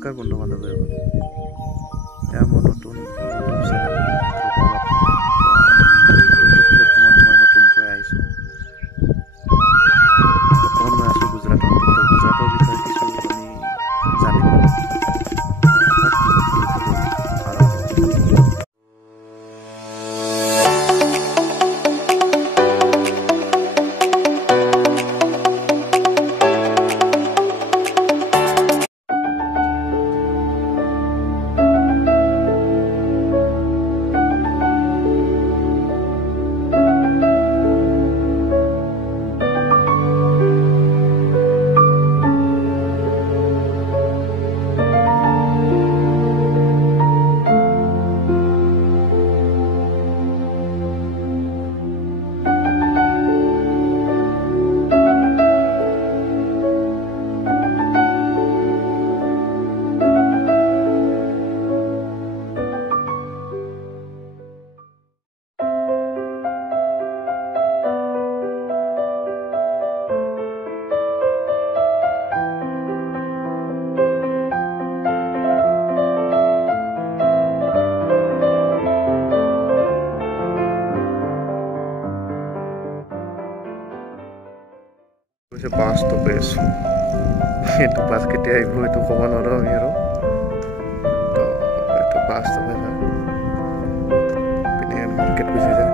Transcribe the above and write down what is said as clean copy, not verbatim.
নমস্কাৰ বন্ধু বান্ধৱীসকল, এতিয়া মই নতুন ইউটিউব চেনেল ইউটিউব প্লেটফৰ্মত মই নতুনকৈ আহিছোঁ। বৰ্তমান মই আছোঁ গুজৰাটত। গুজৰাটৰ বিষয়ে কিছু আমি জানিম। বাছ ষ্টপেজ এইটো বাছ কেতিয়া আহিব এইটো ক'ব নোৱাৰোঁ আমি আৰু তো এইটো বাছ ষ্টপেজ হয় পিনে মাৰ্কেট গুচি যায়।